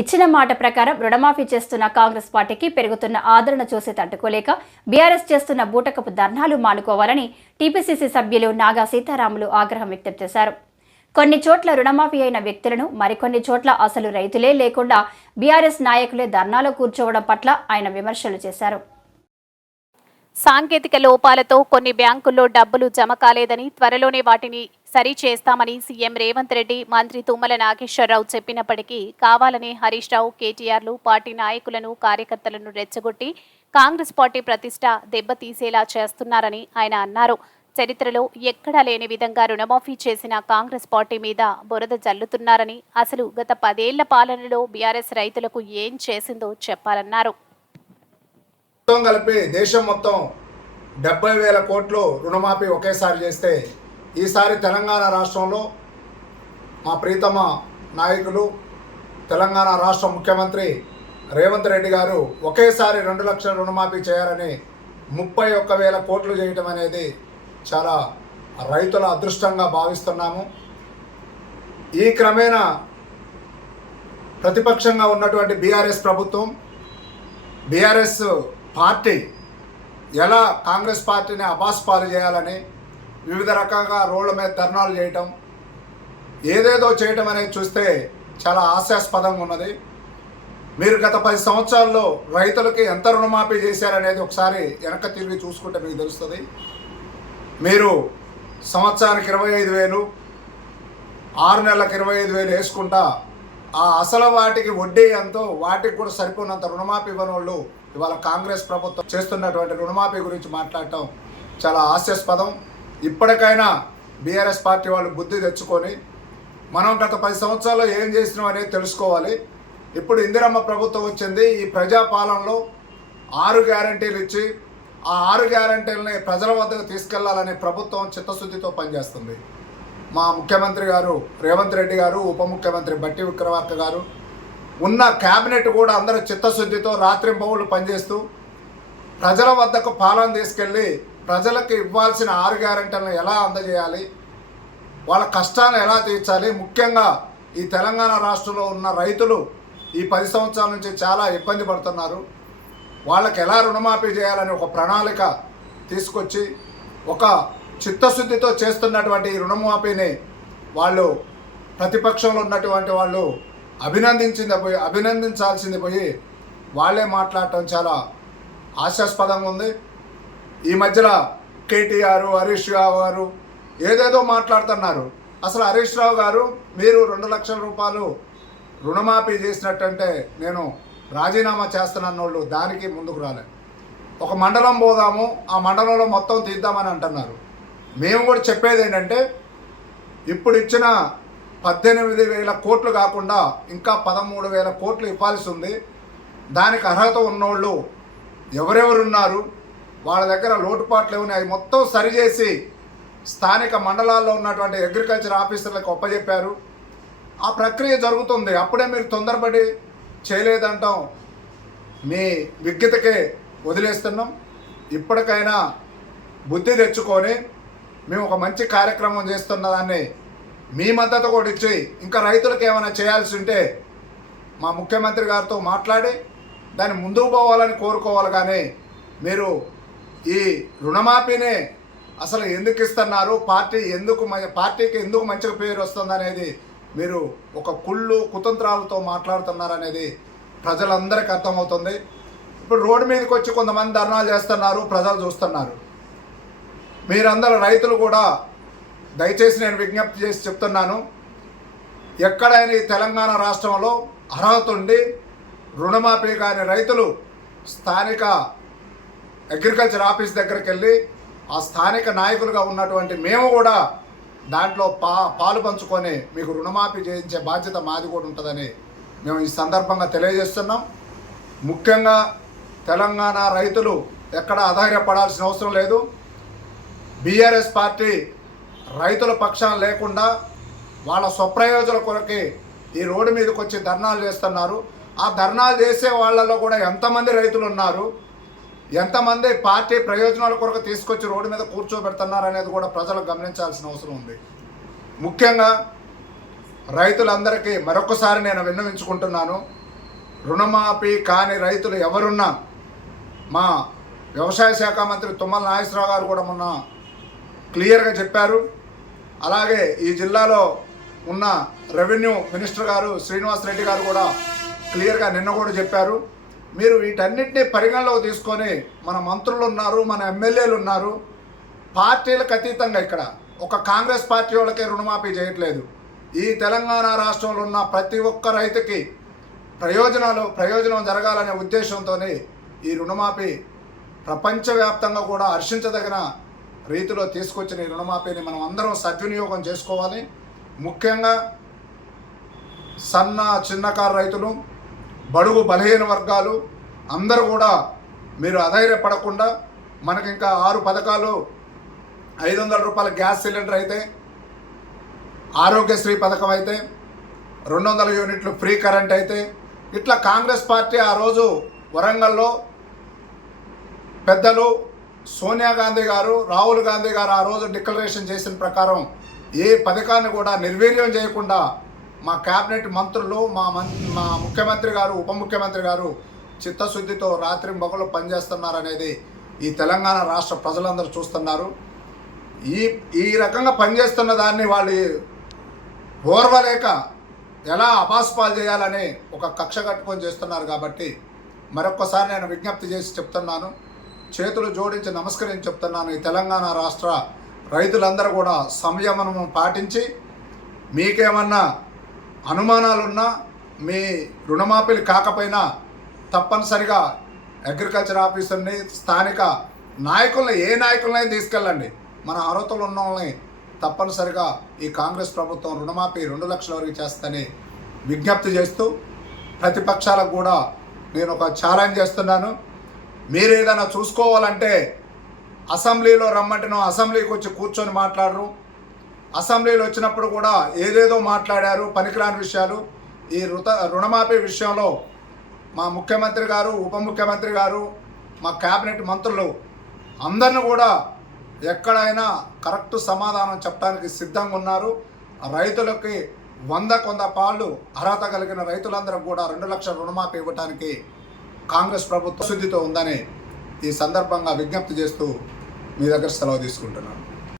ఇచ్చిన మాట ప్రకారం రుణమాఫీ చేస్తున్న కాంగ్రెస్ పార్టీకి పెరుగుతున్న ఆదరణ చూసి తట్టుకోలేక బీఆర్ఎస్ చేస్తున్న బూటకపు ధర్నాలు మానుకోవాలని టీపీసీసీ సభ్యులు నాగా సీతారాములు ఆగ్రహం వ్యక్తం చేశారు. కొన్ని చోట్ల రుణమాఫీ అయిన వ్యక్తులను, మరికొన్ని చోట్ల అసలు రైతులే లేకుండా బీఆర్ఎస్ నాయకులే ధర్నాలో కూర్చోవడం పట్ల ఆయన విమర్శలు చేశారు. సాంకేతిక లోపాలతో కొన్ని బ్యాంకుల్లో డబ్బులు జమ కాలేదని, త్వరలోనే వాటిని సరి చేస్తామని సీఎం రేవంత్ రెడ్డి, మంత్రి తుమ్మల నాగేశ్వరరావు చెప్పినప్పటికీ కావాలనే హరీష్ రావు, కేటీఆర్లు పార్టీ నాయకులను, కార్యకర్తలను రెచ్చగొట్టి కాంగ్రెస్ పార్టీ ప్రతిష్ట దెబ్బతీసేలా చేస్తున్నారని ఆయన అన్నారు. చరిత్రలో ఎక్కడా లేని విధంగా రుణమాఫీ చేసిన కాంగ్రెస్ పార్టీ మీద బురద జల్లుతున్నారని, అసలు గత 10 ఏళ్ల పాలనలో బీఆర్ఎస్ రైతులకు ఏం చేసిందో చెప్పాలన్నారు. కలిపి దేశం మొత్తం 70,000 కోట్లు రుణమాఫీ ఒకేసారి చేస్తే ఈసారి తెలంగాణ రాష్ట్రంలో మా ప్రీతమ నాయకులు తెలంగాణ రాష్ట్ర ముఖ్యమంత్రి రేవంత్ రెడ్డి గారు ఒకేసారి 2 లక్షల రుణమాఫీ చేయాలని 31,000 కోట్లు చేయటం అనేది చాలా రైతుల అదృష్టంగా భావిస్తున్నాము. ఈ క్రమేణా ప్రతిపక్షంగా ఉన్నటువంటి బీఆర్ఎస్ ప్రభుత్వం, బీఆర్ఎస్ పార్టీ ఎలా కాంగ్రెస్ పార్టీని అబాస్పాలు చేయాలని వివిధ రకాలుగా రోడ్ల మీద ధర్నాలు చేయటం, ఏదేదో చేయటం అనేది చూస్తే చాలా హాస్యాస్పదంగా ఉన్నది. మీరు గత 10 సంవత్సరాల్లో రైతులకి ఎంత రుణమాఫీ చేశారనేది ఒకసారి వెనక్కి తిరిగి చూసుకుంటే మీకు తెలుస్తుంది. మీరు సంవత్సరానికి 25,000, 6 నెలలకు 25,000 వేసుకుంటా ఆ అసలు వాటికి వడ్డీ ఎంతో వాటికి కూడా సరిపోయినంత రుణమాఫీ ఇవ్వని వాళ్ళు ఇవాళ కాంగ్రెస్ ప్రభుత్వం చేస్తున్నటువంటి రుణమాఫీ గురించి మాట్లాడటం చాలా హాస్యాస్పదం. ఇప్పటికైనా బీఆర్ఎస్ పార్టీ వాళ్ళు బుద్ధి తెచ్చుకొని మనం గత 10 సంవత్సరాల్లో ఏం చేసినాం అనేది తెలుసుకోవాలి. ఇప్పుడు ఇందిరమ్మ ప్రభుత్వం వచ్చింది. ఈ ప్రజాపాలనలో 6 గ్యారంటీలు ఇచ్చి ఆ 6 గ్యారంటీలని ప్రజల వద్దకు తీసుకెళ్లాలనే ప్రభుత్వం చిత్తశుద్ధితో పనిచేస్తుంది. మా ముఖ్యమంత్రి గారు రేవంత్ రెడ్డి గారు, ఉప ముఖ్యమంత్రి బట్టి విక్రమార్క గారు, ఉన్న క్యాబినెట్ కూడా అందరూ చిత్తశుద్ధితో రాత్రింబవళ్ళు పనిచేస్తూ ప్రజల వద్దకు పాలన తీసుకెళ్ళి ప్రజలకు ఇవ్వాల్సిన 6 గ్యారెంటీలను ఎలా అందజేయాలి, వాళ్ళ కష్టాలను ఎలా తీర్చాలి. ముఖ్యంగా ఈ తెలంగాణ రాష్ట్రంలో ఉన్న రైతులు ఈ 10 సంవత్సరాల నుంచి చాలా ఇబ్బంది పడుతున్నారు. వాళ్ళకి ఎలా రుణమాఫీ చేయాలని ఒక ప్రణాళిక తీసుకొచ్చి ఒక చిత్తశుద్ధితో చేస్తున్నటువంటి ఈ రుణమాఫీని వాళ్ళు ప్రతిపక్షంలో ఉన్నటువంటి వాళ్ళు అభినందించాల్సింది పోయి వాళ్ళే మాట్లాడటం చాలా హాస్యాస్పదంగా ఉంది. ఈ మధ్యలో కేటీఆర్, హరీష్ రావు గారు ఏదేదో మాట్లాడుతున్నారు. అసలు హరీష్ రావు గారు మీరు 2 లక్షల రూపాయలు రుణమాఫీ చేసినట్టంటే నేను రాజీనామా చేస్తున్నాను వాళ్ళు దానికి ముందుకు రాలేదు. ఒక మండలం పోదాము, ఆ మండలంలో మొత్తం తీద్దామని అంటున్నారు. మేము కూడా చెప్పేది ఏంటంటే ఇప్పుడు ఇచ్చిన 18,000 కోట్లు కాకుండా ఇంకా 13,000 కోట్లు ఇవ్వాల్సి ఉంది. దానికి అర్హత ఉన్నోళ్ళు ఎవరెవరున్నారు, వాళ్ళ దగ్గర లోటుపాట్లు ఏమన్నాయి, అవి మొత్తం సరిచేసి స్థానిక మండలాల్లో ఉన్నటువంటి అగ్రికల్చర్ ఆఫీసర్లకు ఒప్పజెప్పారు. ఆ ప్రక్రియ జరుగుతుంది. అప్పుడే మీరు తొందరపడి చేయలేదంటాం మీ విజ్ఞతకే వదిలేస్తున్నాం. ఇప్పటికైనా బుద్ధి తెచ్చుకొని మేము ఒక మంచి కార్యక్రమం చేస్తున్న దాన్ని మీ మద్దతు కూడా ఇచ్చి ఇంకా రైతులకు ఏమైనా చేయాల్సి ఉంటే మా ముఖ్యమంత్రి గారితో మాట్లాడి దాన్ని ముందుకు పోవాలని కోరుకోవాలి. కానీ మీరు ఈ రుణమాఫీని అసలు ఎందుకు ఇస్తున్నారు, పార్టీకి ఎందుకు మంచిగా పేరు వస్తుందనేది మీరు ఒక కుతంత్రాలతో మాట్లాడుతున్నారనేది ప్రజలందరికీ అర్థమవుతుంది. ఇప్పుడు రోడ్డు మీదకి వచ్చి కొంతమంది ధర్నాలు చేస్తున్నారు, ప్రజలు చూస్తున్నారు. మీరందరూ రైతులు కూడా దయచేసి నేను విజ్ఞప్తి చేసి చెప్తున్నాను, ఎక్కడైనా ఈ తెలంగాణ రాష్ట్రంలో అర్హత ఉండి రుణమాఫీ కాని రైతులు స్థానిక అగ్రికల్చర్ ఆఫీస్ దగ్గరికి వెళ్ళి ఆ స్థానిక నాయకులుగా ఉన్నటువంటి మేము కూడా దాంట్లో పాలు పంచుకొని మీకు రుణమాఫీ చేయించే బాధ్యత మాది కూడా ఉంటుందని మేము ఈ సందర్భంగా తెలియజేస్తున్నాం. ముఖ్యంగా తెలంగాణ రైతులు ఎక్కడ అధైర్యపడాల్సిన అవసరం లేదు. బీఆర్ఎస్ పార్టీ రైతుల పక్షాన లేకుండా వాళ్ళ స్వప్రయోజన కొరకి ఈ రోడ్డు మీదకి వచ్చి ధర్నాలు చేస్తున్నారు. ఆ ధర్నాలు చేసే వాళ్ళలో కూడా ఎంతమంది రైతులు ఉన్నారు, ఎంతమంది పార్టీ ప్రయోజనాల కొరకు తీసుకొచ్చి రోడ్డు మీద కూర్చోబెడుతున్నారు అనేది కూడా ప్రజలు గమనించాల్సిన అవసరం ఉంది. ముఖ్యంగా రైతులందరికీ మరొకసారి నేను విన్నవించుకుంటున్నాను, రుణమాఫీ కాని రైతులు ఎవరున్నా మా వ్యవసాయ శాఖ మంత్రి తుమ్మల నాగేశ్వరరావు గారు కూడా మొన్న క్లియర్గా చెప్పారు. అలాగే ఈ జిల్లాలో ఉన్న రెవెన్యూ మినిస్టర్ గారు శ్రీనివాస్ రెడ్డి గారు కూడా క్లియర్గా నిన్న కూడా చెప్పారు. మీరు వీటన్నిటిని పరిగణలోకి తీసుకొని మన మంత్రులు ఉన్నారు, మన ఎమ్మెల్యేలు ఉన్నారు, పార్టీలకు అతీతంగా ఇక్కడ ఒక కాంగ్రెస్ పార్టీ వాళ్ళకే రుణమాఫీ చేయట్లేదు. ఈ తెలంగాణ రాష్ట్రంలో ఉన్న ప్రతి ఒక్క రైతుకి ప్రయోజనం జరగాలనే ఉద్దేశంతోనే ఈ రుణమాఫీ ప్రపంచవ్యాప్తంగా కూడా హర్షించదగిన రీతిలో తీసుకొచ్చిన ఈ రుణమాఫీని మనం అందరం సద్వినియోగం చేసుకోవాలి. ముఖ్యంగా సన్న చిన్నకారు రైతులు, బడుగు బలహీన వర్గాలు అందరూ కూడా మీరు అధైర్యపడకుండా మనకి ఇంకా 6 పథకాలు 500 రూపాయల గ్యాస్ సిలిండర్ అయితే, ఆరోగ్యశ్రీ పథకం అయితే, 200 యూనిట్లు ఫ్రీ కరెంట్ అయితే, ఇట్లా కాంగ్రెస్ పార్టీ ఆ రోజు వరంగల్లో పెద్దలు సోనియా గాంధీ గారు, రాహుల్ గాంధీ గారు ఆ రోజు డిక్లరేషన్ చేసిన ప్రకారం ఏ పథకాన్ని కూడా నిర్వీర్యం చేయకుండా మా క్యాబినెట్ మంత్రులు, మా ముఖ్యమంత్రి గారు, ఉప ముఖ్యమంత్రి గారు చిత్తశుద్ధితో రాత్రింబగళ్ళు పనిచేస్తున్నారనేది ఈ తెలంగాణ రాష్ట్ర ప్రజలందరూ చూస్తున్నారు. ఈ రకంగా పనిచేస్తున్న దాన్ని వాళ్ళు ఓర్వలేక ఎలా అపాస్పాలు చేయాలని ఒక కక్ష కట్టుకొని చేస్తున్నారు. కాబట్టి మరొక్కసారి నేను విజ్ఞప్తి చేసి చెప్తున్నాను, చేతులు జోడించి నమస్కరించి చెప్తున్నాను. ఈ తెలంగాణ రాష్ట్ర రైతులందరూ కూడా సంయమనం పాటించి మీకేమన్నా అనుమానాలున్నా, మీ రుణమాఫీలు కాకపోయినా తప్పనిసరిగా అగ్రికల్చర్ ఆఫీసర్ని, స్థానిక నాయకుల్ని, ఏ నాయకులనైనా తీసుకెళ్ళండి. మన అర్హతలు ఉన్న వాళ్ళని తప్పనిసరిగా ఈ కాంగ్రెస్ ప్రభుత్వం రుణమాఫీ 2 లక్షల వరకు చేస్తుందని విజ్ఞప్తి చేస్తూ, ప్రతిపక్షాలకు కూడా నేను ఒక ఛాలెంజ్ చేస్తున్నాను. మీరు ఏదైనా చూసుకోవాలంటే అసెంబ్లీలో రమ్మంటేనో అసెంబ్లీకి వచ్చి కూర్చొని మాట్లాడరు. అసెంబ్లీలో వచ్చినప్పుడు కూడా ఏదేదో మాట్లాడారు, పనికిరాని విషయాలు. ఈ రుణమాఫీ విషయంలో మా ముఖ్యమంత్రి గారు, ఉప ముఖ్యమంత్రి గారు, మా క్యాబినెట్ మంత్రులు అందరిని కూడా ఎక్కడైనా కరెక్ట్ సమాధానం చెప్పడానికి సిద్ధంగా ఉన్నారు. రైతులకి 100 పాళ్ళు అర్హత కలిగిన రైతులందరూ కూడా 2 లక్షల రుణమాఫీ ఇవ్వడానికి కాంగ్రెస్ ప్రభుత్వం శుద్ధితో ఉందని ఈ సందర్భంగా విజ్ఞప్తి చేస్తూ మీ దగ్గర సెలవు తీసుకుంటున్నాను.